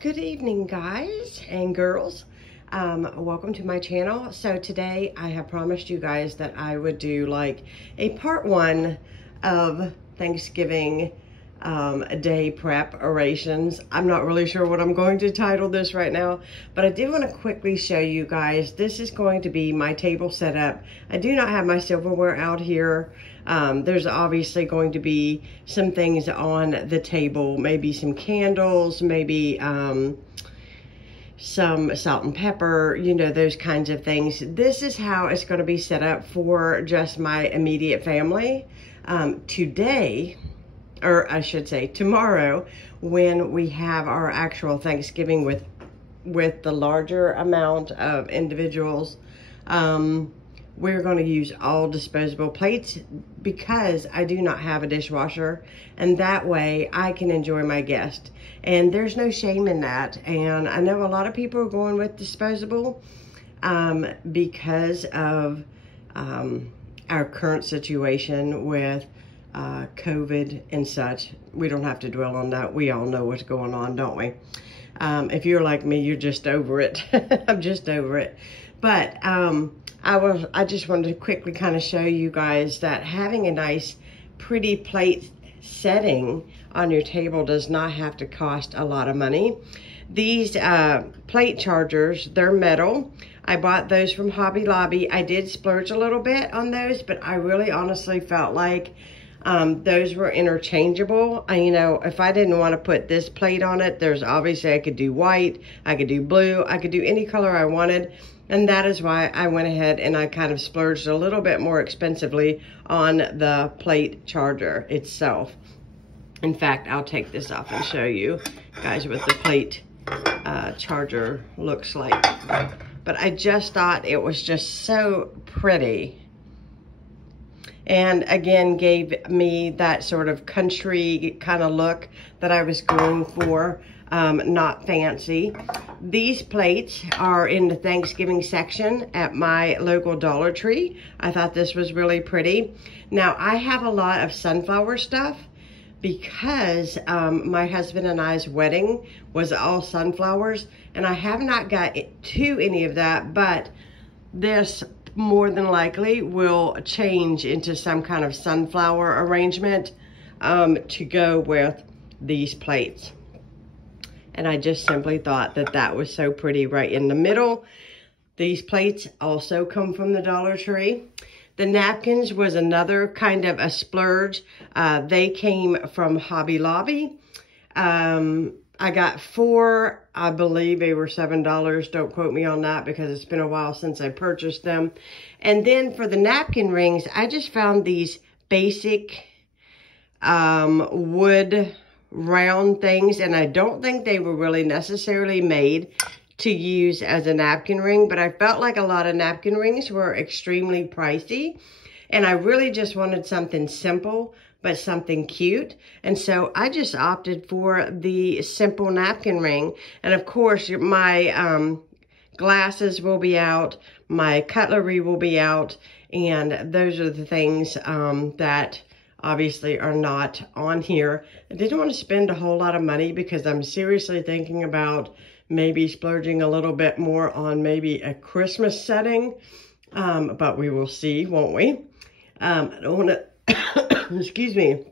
Good evening, guys and girls. Welcome to my channel. So today I have promised you guys that I would do like a part one of Thanksgiving day preparations. I'm not really sure what I'm going to title this right now, but I did want to quickly show you guys. This is going to be my table setup. I do not have my silverware out here. There's obviously going to be some things on the table, maybe some candles, maybe some salt and pepper, you know, those kinds of things. This is how it's going to be set up for just my immediate family. Today, or I should say tomorrow, when we have our actual Thanksgiving with the larger amount of individuals, we're going to use all disposable plates because I do not have a dishwasher, and that way I can enjoy my guest. And there's no shame in that. And I know a lot of people are going with disposable because of our current situation with COVID and such. We don't have to dwell on that. We all know what's going on, don't we? If you're like me, you're just over it. I'm just over it. But I just wanted to quickly kind of show you guys that having a nice pretty plate setting on your table does not have to cost a lot of money. These plate chargers, they're metal. I bought those from Hobby Lobby. I did splurge a little bit on those, but I really honestly felt like those were interchangeable. You know, if I didn't want to put this plate on it, there's obviously I could do white, I could do blue, I could do any color I wanted. And that is why I went ahead and I kind of splurged a little bit more expensively on the plate charger itself. In fact, I'll take this off and show you guys what the plate charger looks like. But I just thought it was just so pretty. And again, gave me that sort of country kind of look that I was going for. Not fancy. These plates are in the Thanksgiving section at my local Dollar Tree. I thought this was really pretty. Now, I have a lot of sunflower stuff because my husband and I's wedding was all sunflowers, and I have not got to any of that, but this more than likely will change into some kind of sunflower arrangement to go with these plates. And I just simply thought that that was so pretty right in the middle. These plates also come from the Dollar Tree. The napkins was another kind of a splurge. They came from Hobby Lobby. I got 4, I believe they were $7. Don't quote me on that because it's been a while since I purchased them. And then for the napkin rings, I just found these basic wood round things, and I don't think they were really necessarily made to use as a napkin ring, but I felt like a lot of napkin rings were extremely pricey, and I really just wanted something simple but something cute, and so I just opted for the simple napkin ring. And of course my glasses will be out, my cutlery will be out, and those are the things that obviously are not on here. I didn't want to spend a whole lot of money because I'm seriously thinking about maybe splurging a little bit more on maybe a Christmas setting, but we will see, won't we? I don't want to, excuse me,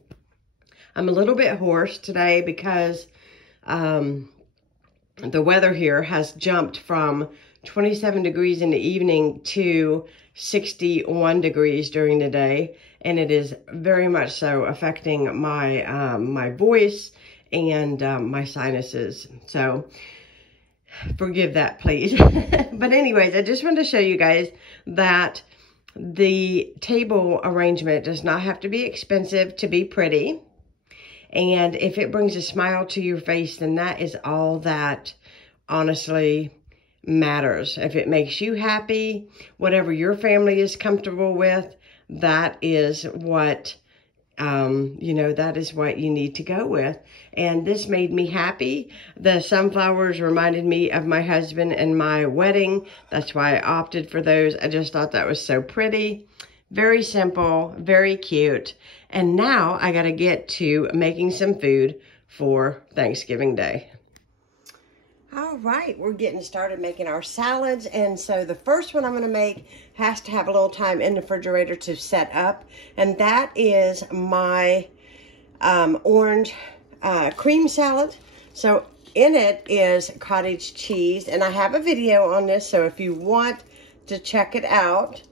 I'm a little bit hoarse today because the weather here has jumped from 27 degrees in the evening to 61 degrees during the day, and it is very much so affecting my my voice and my sinuses. So forgive that, please. But anyways, I just wanted to show you guys that the table arrangement does not have to be expensive to be pretty. And if it brings a smile to your face, then that is all that honestly matters. If it makes you happy, whatever your family is comfortable with, that is what, you know, that is what you need to go with. And this made me happy. The sunflowers reminded me of my husband and my wedding. That's why I opted for those. I just thought that was so pretty. Very simple, very cute. And now I got to get to making some food for Thanksgiving Day. All right, we're getting started making our salads, and so the first one I'm going to make has to have a little time in the refrigerator to set up, and that is my orange cream salad. So in it is cottage cheese, and I have a video on this, so if you want to check it out.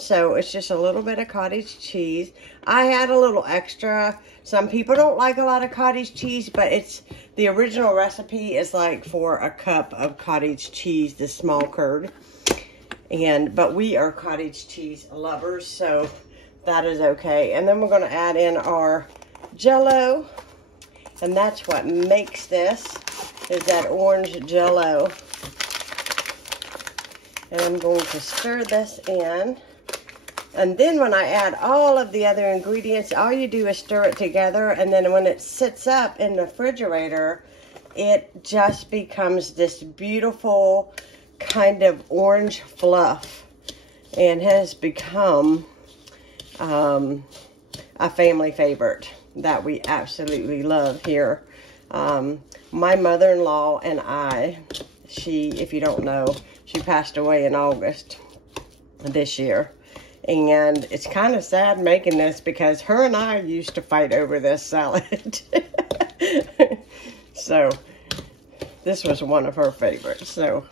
So it's just a little bit of cottage cheese. I had a little extra. Some people don't like a lot of cottage cheese, but it's the original recipe is like for a cup of cottage cheese, the small curd. But we are cottage cheese lovers, so that is okay. And then we're going to add in our Jell-O, and that's what makes this, is that orange Jell-O. And I'm going to stir this in. And then when I add all of the other ingredients, all you do is stir it together. And then when it sits up in the refrigerator, it just becomes this beautiful kind of orange fluff. And has become a family favorite that we absolutely love here. My mother-in-law and I, if you don't know, she passed away in August this year. And it's kind of sad making this because her and I used to fight over this salad. So this was one of her favorites. So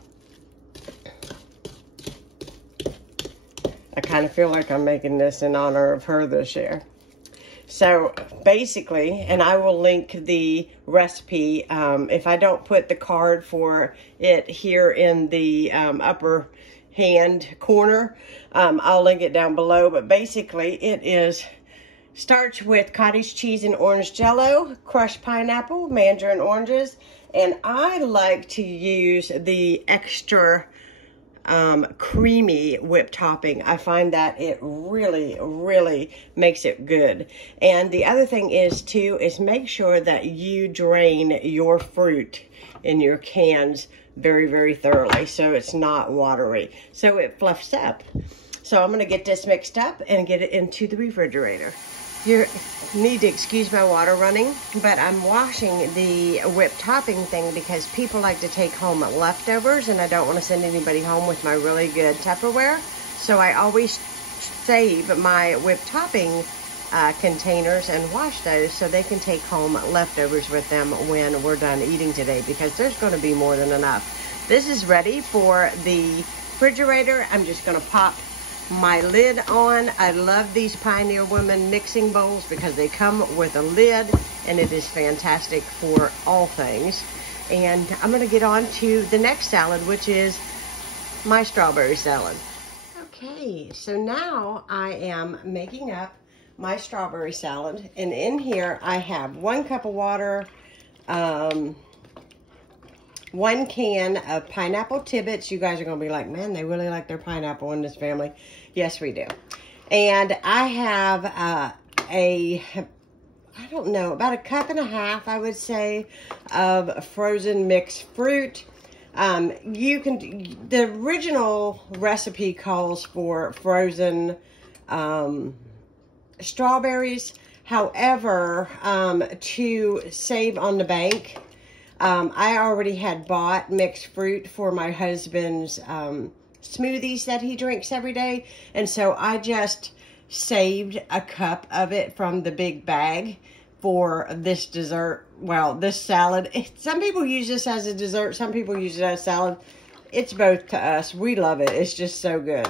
I kind of feel like I'm making this in honor of her this year. So basically, and I will link the recipe, if I don't put the card for it here in the upper hand corner, I'll link it down below. But basically it starts with cottage cheese and orange Jell-O, crushed pineapple, mandarin oranges, and I like to use the extra creamy whipped topping. I find that it really makes it good. And the other thing is too, is make sure that you drain your fruit in your cans very thoroughly so it's not watery, so it fluffs up. So I'm going to get this mixed up and get it into the refrigerator. You need to excuse my water running, but I'm washing the whipped topping thing because people like to take home leftovers, and I don't want to send anybody home with my really good Tupperware. So I always save my whipped topping containers and wash those so they can take home leftovers with them when we're done eating today, because there's going to be more than enough. This is ready for the refrigerator. I'm just going to pop my lid on. I love these Pioneer Women mixing bowls because they come with a lid, and it is fantastic for all things. And I'm going to get on to the next salad, which is my strawberry salad. Okay, so now I am making up my strawberry salad, and in here I have 1 cup of water, 1 can of pineapple tibbets. You guys are going to be like, man, they really like their pineapple in this family. Yes, we do. And I have I don't know, about 1.5 cups, I would say, of frozen mixed fruit. The original recipe calls for frozen strawberries. However, to save on the bank, I already had bought mixed fruit for my husband's smoothies that he drinks every day, and so I just saved 1 cup of it from the big bag for this dessert. Well, this salad. Some people use this as a dessert, some people use it as salad. It's both to us. We love it. It's just so good.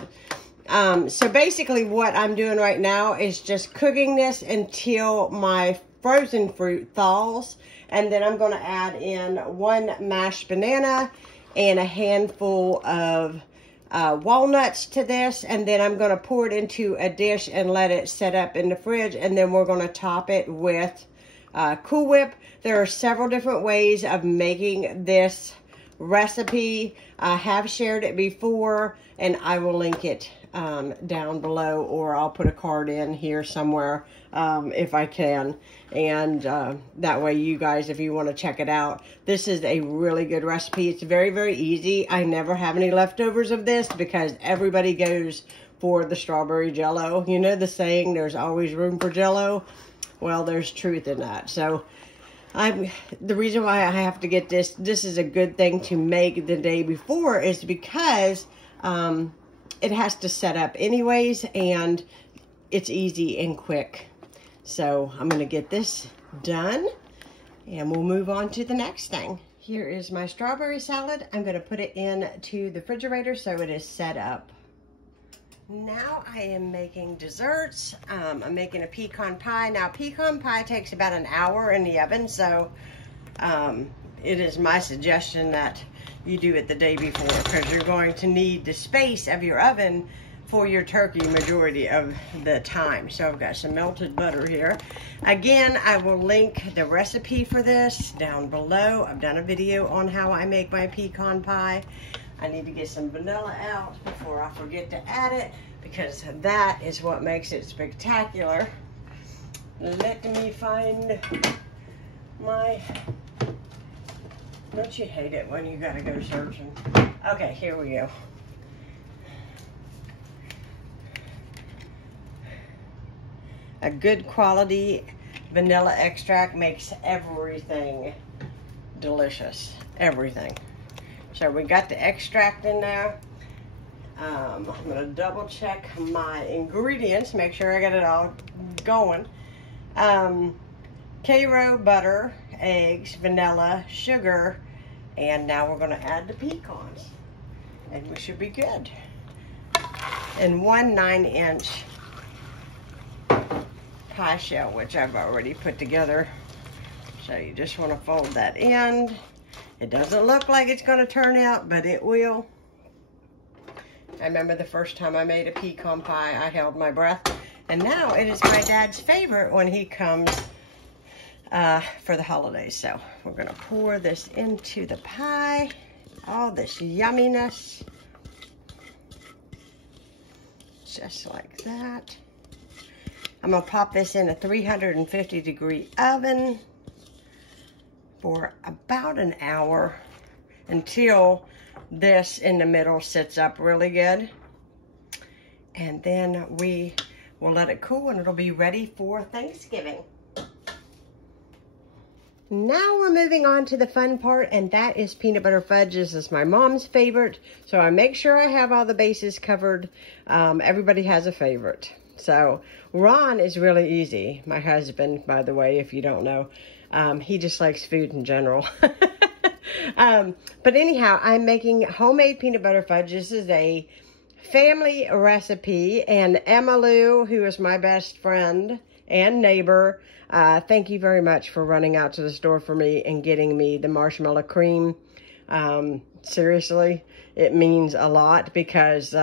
So basically what I'm doing right now is just cooking this until my frozen fruit thaws, and then I'm going to add in 1 mashed banana and a handful of walnuts to this, and then I'm going to pour it into a dish and let it set up in the fridge, and then we're going to top it with Cool Whip. There are several different ways of making this recipe. I have shared it before, and I will link it down below, or I'll put a card in here somewhere if I can, and that way you guys, if you want to check it out, this is a really good recipe. It's very easy. I never have any leftovers of this because everybody goes for the strawberry Jell-O. You know the saying, there's always room for Jell-O? Well, there's truth in that. So The reason why I have to get this is a good thing to make the day before, is because it has to set up anyways, and it's easy and quick. So I'm going to get this done, and we'll move on to the next thing. Here is my strawberry salad. I'm going to put it into the refrigerator so it is set up. Now I am making desserts. I'm making a pecan pie. Now pecan pie takes about an hour in the oven, so it is my suggestion that you do it the day before, because you're going to need the space of your oven for your turkey majority of the time. So I've got some melted butter here. Again, I will link the recipe for this down below. I've done a video on how I make my pecan pie. I need to get some vanilla out before I forget to add it, because that is what makes it spectacular. Let me find my... Don't you hate it when you gotta go searching? Okay, here we go. A good quality vanilla extract makes everything delicious. Everything. So we got the extract in there. I'm going to double check my ingredients, make sure I got it all going. Koral, butter, eggs, vanilla, sugar, and now we're going to add the pecans. And we should be good. And 1 9-inch pie shell, which I've already put together. So you just want to fold that in. It doesn't look like it's going to turn out, but it will. I remember the first time I made a pecan pie, I held my breath. And now it is my dad's favorite when he comes for the holidays. So we're going to pour this into the pie. All this yumminess. Just like that. I'm going to pop this in a 350-degree oven for about an hour until this in the middle sits up really good. And then we will let it cool, and it'll be ready for Thanksgiving. Now we're moving on to the fun part, and that is peanut butter fudge. This is my mom's favorite, so I make sure I have all the bases covered. Everybody has a favorite. So Ron is really easy. My husband, by the way, if you don't know. He just likes food in general. But anyhow, I'm making homemade peanut butter fudge. This is a family recipe, and Emma Lou, who is my best friend and neighbor, thank you very much for running out to the store for me and getting me the marshmallow cream. Seriously, it means a lot, because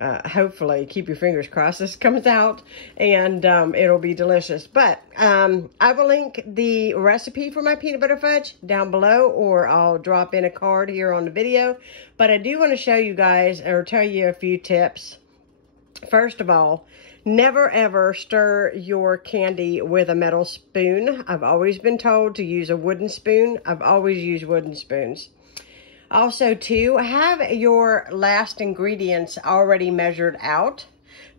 hopefully, keep your fingers crossed, this comes out and it'll be delicious. But I will link the recipe for my peanut butter fudge down below, or I'll drop in a card here on the video. But I do want to show you guys, or tell you a few tips. First of all, never ever stir your candy with a metal spoon. I've always been told to use a wooden spoon. I've always used wooden spoons. Also, too, have your last ingredients already measured out,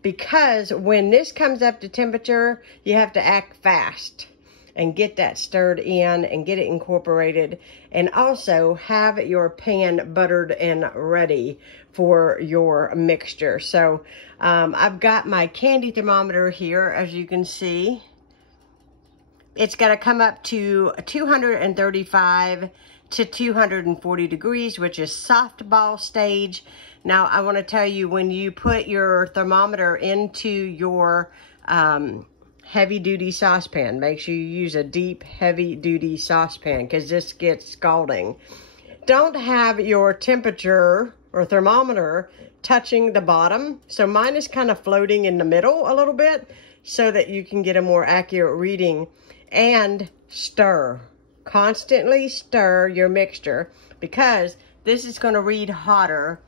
because when this comes up to temperature, you have to act fast and get that stirred in and get it incorporated. And also have your pan buttered and ready for your mixture. So I've got my candy thermometer here, as you can see. It's got to come up to 235 to 240 degrees, which is softball stage. Now, I want to tell you, when you put your thermometer into your heavy-duty saucepan, make sure you use a deep, heavy-duty saucepan, because this gets scalding. Don't have your temperature or thermometer touching the bottom. So mine is kind of floating in the middle a little bit, so that you can get a more accurate reading. And stir. Constantly stir your mixture, because this is going to read hotter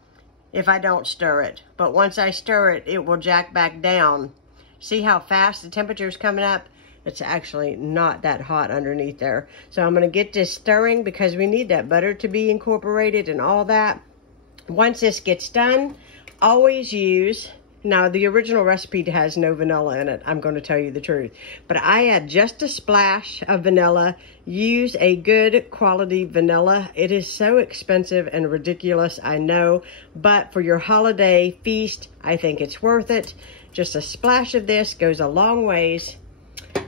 if I don't stir it. But once I stir it, it will jack back down. See how fast the temperature is coming up? It's actually not that hot underneath there. So I'm going to get this stirring, because we need that butter to be incorporated and all that. Once this gets done, always use Now, the original recipe has no vanilla in it. I'm going to tell you the truth. But I add just a splash of vanilla. Use a good quality vanilla. It is so expensive and ridiculous, I know. But for your holiday feast, I think it's worth it. Just a splash of this goes a long ways.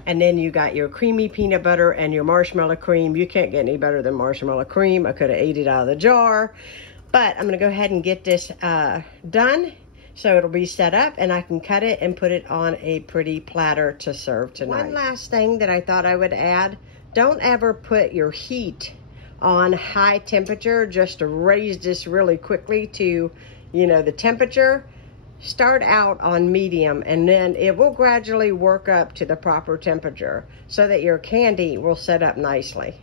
And then you got your creamy peanut butter and your marshmallow cream. You can't get any better than marshmallow cream. I could have ate it out of the jar. But I'm going to go ahead and get this done. So it'll be set up and I can cut it and put it on a pretty platter to serve tonight. One last thing that I thought I would add. Don't ever put your heat on high temperature just to raise this really quickly to, you know, the temperature. Start out on medium and then it will gradually work up to the proper temperature so that your candy will set up nicely.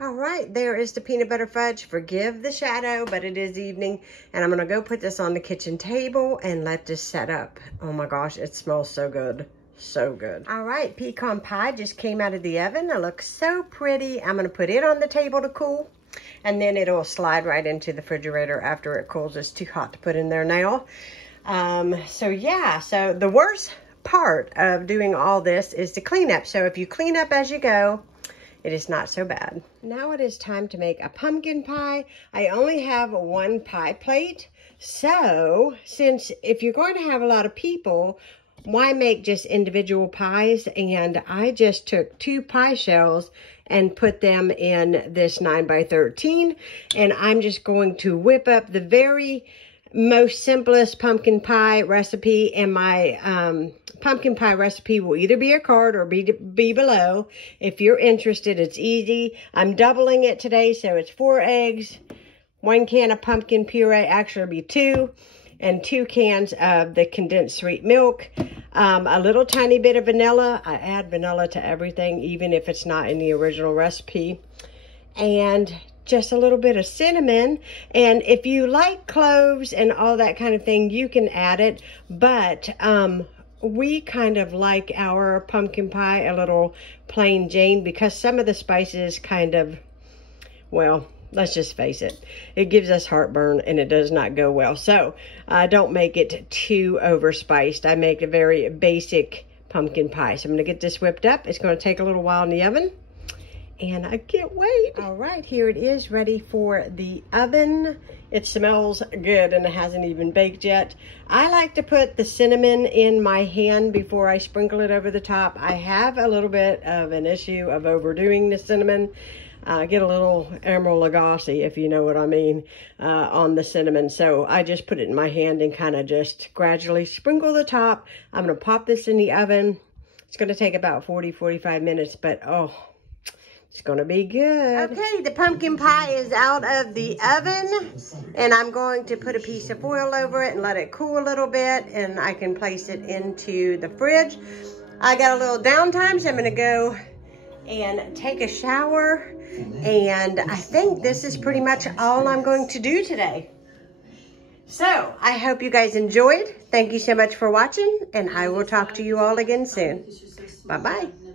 All right, there is the peanut butter fudge. Forgive the shadow, but it is evening. And I'm going to go put this on the kitchen table and let this set up. Oh my gosh, it smells so good. So good. All right, pecan pie just came out of the oven. It looks so pretty. I'm going to put it on the table to cool. And then it'll slide right into the refrigerator after it cools. It's too hot to put in there now. So yeah, so the worst part of doing all this is the cleanup. So if you clean up as you go, it is not so bad. Now it is time to make a pumpkin pie. I only have one pie plate. So since if you're going to have a lot of people, why make just individual pies? And I just took 2 pie shells and put them in this 9x13. And I'm just going to whip up the very most simplest pumpkin pie recipe, and my pumpkin pie recipe will either be a card or be below. If you're interested, it's easy. I'm doubling it today, so it's 4 eggs, 1 can of pumpkin puree, actually it'll be 2, and 2 cans of the condensed sweet milk. A little tiny bit of vanilla. I add vanilla to everything, even if it's not in the original recipe. And just a little bit of cinnamon. And if you like cloves and all that kind of thing, you can add it. But we kind of like our pumpkin pie a little plain Jane because some of the spices kind of, well, let's just face it, it gives us heartburn and it does not go well. So I don't make it too overspiced. I make a very basic pumpkin pie. So I'm going to get this whipped up. It's going to take a little while in the oven. And I can't wait. All right, here it is, ready for the oven. It smells good and it hasn't even baked yet. I like to put the cinnamon in my hand before I sprinkle it over the top. I have a little bit of an issue of overdoing the cinnamon. Get a little Emerald Lagasse, if you know what I mean, on the cinnamon. So I just put it in my hand and kind of just gradually sprinkle the top. I'm going to pop this in the oven. It's going to take about 40-45 minutes, but oh, it's going to be good. Okay, the pumpkin pie is out of the oven, and I'm going to put a piece of foil over it and let it cool a little bit, and I can place it into the fridge. I got a little downtime, so I'm going to go and take a shower, and I think this is pretty much all I'm going to do today. So, I hope you guys enjoyed. Thank you so much for watching, and I will talk to you all again soon. Bye-bye.